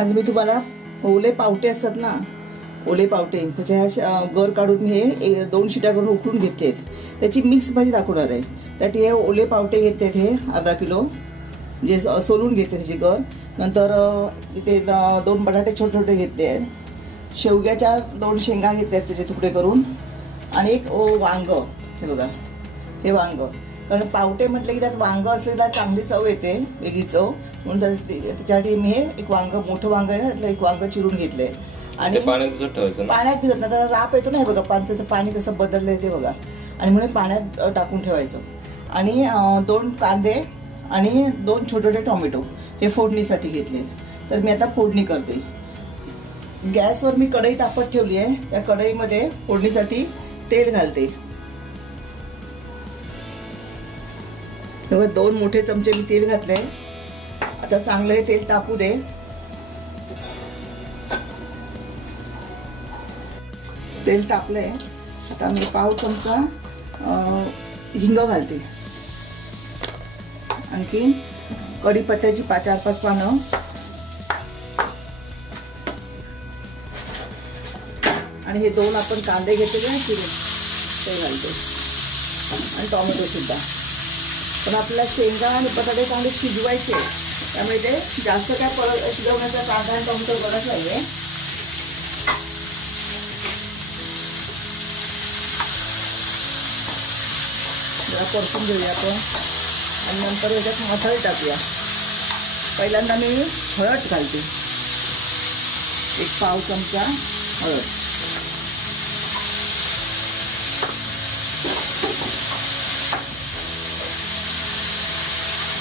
आज मी तुम्हाला ओले पावटे असतात ना, ओले पावटे त्याच्या गर काढून मी हे 2 शिट्या करून उकळून घेते। त्याची मिक्स भाजी दाखवणार आहे। त्यात हे ओले पावटे घेते, हे अर्धा किलो जे सोलून घेते त्याची गर। नंतर इथे 2 बटाटे छोटे छोटे घेते, शेवग्याच्या 2 शेंगा घेते त्याचे तुकडे करून, आणि एक वांग। हे बघा, हे वांग, कारण पावटे म्हटले की त्यात वांग असले तर चांगली चव येते, वेगळी चव, म्हणून त्याच्यासाठी मी हे एक वांग, मोठं वांग आहे ना, त्यातलं एक वांग चिरून घेतलंय। आणि पाण्यात भिजत ठेवायचं, पाण्यात भिजत ना, तर राप येतो ना, हे बघा त्याचं पाणी कसं बदललंय ते बघा, आणि म्हणून पाण्यात टाकून ठेवायचं। आणि 2 कांदे आणि 2 छोटे छोटे टोमॅटो हे फोडणीसाठी घेतले। तर मी आता फोडणी करते। गॅसवर मी कढई तापत ठेवली आहे, त्या कढईमध्ये फोडणीसाठी तेल घालते। 2 मोठे चमचे मी तेल घातले। आता चांगलं हे तेल तापू दे। तेल तापलंय, आता मी पाव चमचा हिंग घालते, आणखी कढीपत्त्याची 4-5 पानं, आणि हे 2 आपण कांदे घेतले ना चिरून ते घालते, आणि टोमॅटो सुद्धा। पण आपल्याला शेंगा आणि बटाटे चांगले शिजवायचे, त्यामुळे ते जास्त काय शिजवण्याचा कांदा आणि टोमॅटो गरज नाहीये। जरा परतून घेऊया आपण, आणि नंतर याच्यात मसाले टाकूया। पहिल्यांदा मी हळद घालते, 1 पाव चमचा हळद,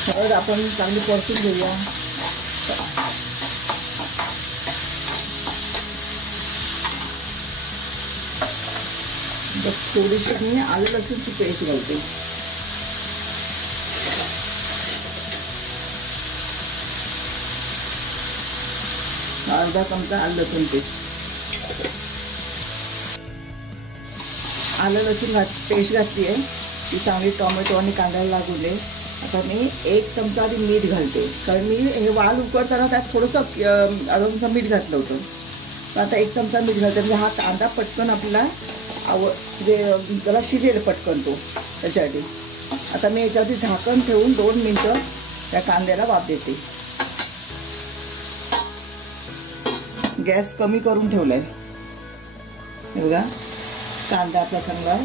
हळद आपण चांगली परतून घेऊया। थोडीशी मी आलं लसूणची पेस्ट घालते, अर्धा चमचा आलं लसूण पेस्ट, आलं लसूण पेस्ट घातली आहे, ती चांगली टोमॅटो आणि कांद्याला लागू दे। आता मी 1 चमचा आधी मीठ घालते, कारण मी हे वाल उकडताना त्यात थोडंसं अर्धा चमचा मीठ घातलं होतं, तर आता 1 चमचा मीठ घालते, म्हणजे हा कांदा पटकन आपला जे त्याला शिजेल पटकन तो, त्याच्यासाठी। आता मी याच्यावरती झाकण ठेवून 2 मिनिटं त्या कांद्याला वाफ देते। गॅस कमी करून ठेवलाय, हे बघा कांदा आपला चांगला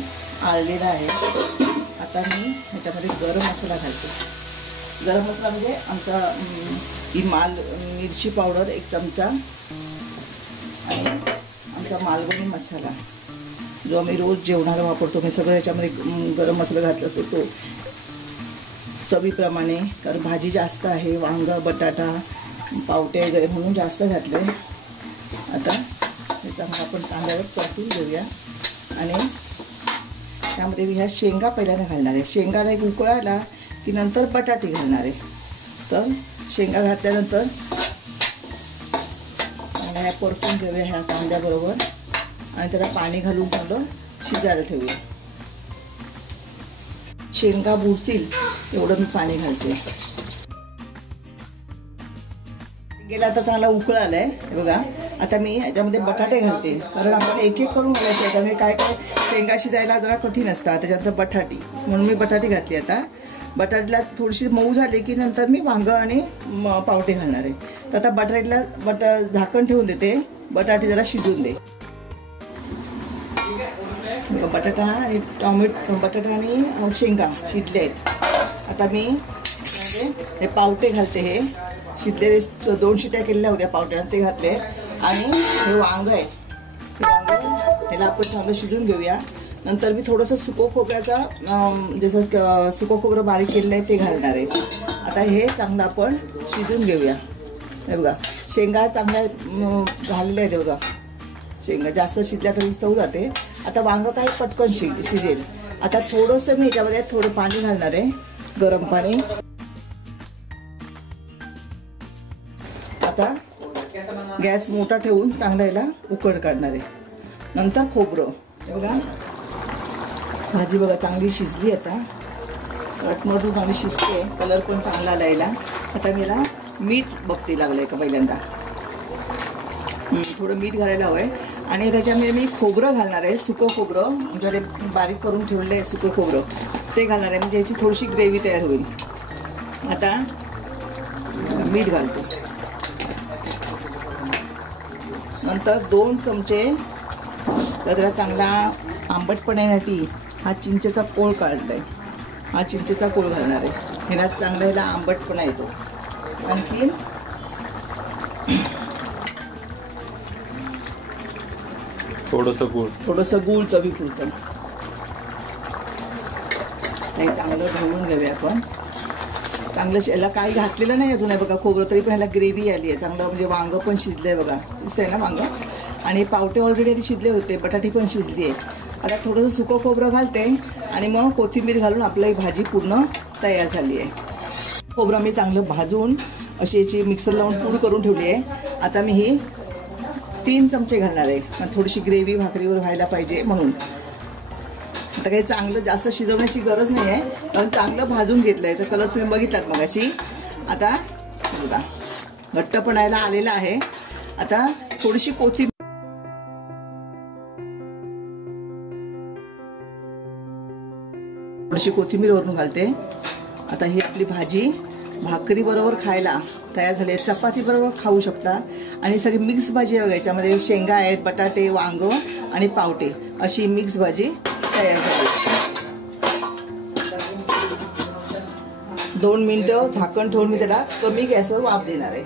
आळलेला आहे। आता मी ह्याच्यामध्ये गरम मसाला घालते। गरम मसाला म्हणजे आमचा ही मिरची पावडर 1 चमचा, आणि आमचा मालवणी मसाला जो आम्ही रोज जेवणाला वापरतो, मी सगळं याच्यामध्ये गरम मसाला घातला असतो तो चवीप्रमाणे, कारण भाजी जास्त आहे, वांग बटाटा पावटे वगैरे म्हणून जास्त घातले। आता हे चांगलं आपण कांद्यावर परतून घेऊया, आणि त्यामध्ये मी ह्या शेंगा पहिल्यांदा घालणार आहे। शेंगाला एक उकळायला की नंतर बटाटे घालणार आहे। तर शेंगा घातल्यानंतर ह्या परतून घेऊया ह्या कांद्याबरोबर, आणि त्याला पाणी घालून चांगलं शिजायला ठेवूया। शेंगा बुडतील एवढं मी पाणी घालते। गेला आता चांगला उकळ आलाय, हे बघा। आता मी याच्यामध्ये बटाटे घालते, कारण आपण एक एक करून घालायचे, त्यामुळे काय काय शेंगा शिजायला जरा कठीण असतात, त्याच्यानंतर बटाटी, म्हणून मी बटाटे घातली। आता बटाट्याला थोडीशी मऊ झाली की नंतर मी वांग आणि पावटे घालणार आहे। तर आता बटाट्याला झाकण ठेवून देते, बटाटे जरा शिजून दे। बटाटा आणि टोमॅटो, बटाटा आणि शेंगा शिजले आहेत। आता मी हे पावटे घालते, हे शिजलेले 2 शिट्या केलेल्या होत्या पावट्याला, ते घातले, आणि हे वांग आहे, हे वांग ह्याला आपण चांगलं शिजून घेऊया। नंतर मी थोडंसं सुको खोबऱ्याचा, जसं सुको खोबरं बारीक केलेलं आहे ते घालणार आहे। आता हे चांगलं आपण शिजून घेऊया। हे बघा शेंगा चांगल्या झालेल्या आहेत, बघा शेंगा जास्त शिजल्या तरी चव जाते। आता वांग काय पटकन शिजेल। आता थोडंसं मी याच्यामध्ये थोडं पाणी घालणार आहे, गरम पाणी। आता गॅस मोठा ठेवून चांगला याला उकड काढणार आहे। नंतर खोबरं, बघा भाजी बघा चांगली शिजली, आता कटमटू चांगली शिजते, कलर पण चांगला आला याला। आता मी याला मीठ बघते लागलंय का पहिल्यांदा, थोडं मीठ घालायला हवंय. आणि त्याच्यामध्ये मी खोबरं घालणार आहे, सुकं खोबरं म्हणजे बारीक करून ठेवलेलं आहे सुकं खोबरं ते घालणार आहे, म्हणजे याची थोडीशी ग्रेव्ही तयार होईल. आता मीठ घालतो. नंतर 2 चमचे तर त्याला चांगला आंबटपणा येण्यासाठी हा चिंचेचा कोळ काढलाय. हा चिंचेचा कोळ घालणार आहे, ह्याला चांगला ह्याला आंबटपणा येतो. आणखी थोडंसं गूळ चवीपुरतं. हे चांगलं ढवळून घेऊया आपण. चांगलं याला काही घातलेलं नाही अजून आहे बघा खोबरं, तरी पण ह्याला ग्रेव्ही आली आहे चांगलं. म्हणजे वांगं पण शिजलंय बघा, दिसतंय ना वांगं. आणि पावटे ऑलरेडी आधी शिजले होते, बटाटी पण शिजली आहे. आता थोडंसं सुकं खोबरं घालते आणि मग कोथिंबीर घालून आपलं ही भाजी पूर्ण तयार झाली आहे. खोबरं मी चांगलं भाजून अशी याची मिक्सर लावून पूड करून ठेवली आहे. आता मी ही 3 चमचे घालणार आहे, थोडीशी ग्रेव्ही भाकरीवर व्हायला पाहिजे म्हणून. आता काही चांगलं जास्त शिजवण्याची गरज नाही आहे, कारण चांगलं भाजून घेतलं. याचा कलर तुम्ही बघितलात मगाशी. आता बघा घट्टपणाला आलेला आहे. आता थोडीशी कोथिंबीर वरून घालते. आता ही आपली भाजी भाकरी बरोबर खायला तयार झाली आहे, चपाती बरोबर खाऊ शकता. आणि सगळी मिक्स भाजी आहे बघा, याच्यामध्ये शेंगा आहेत, बटाटे, वांग आणि पावटे अशी मिक्स भाजी तयार झाली. 2 मिनिटं झाकण ठेवून मी त्याला कमी गॅसवर वाफ देणार आहे.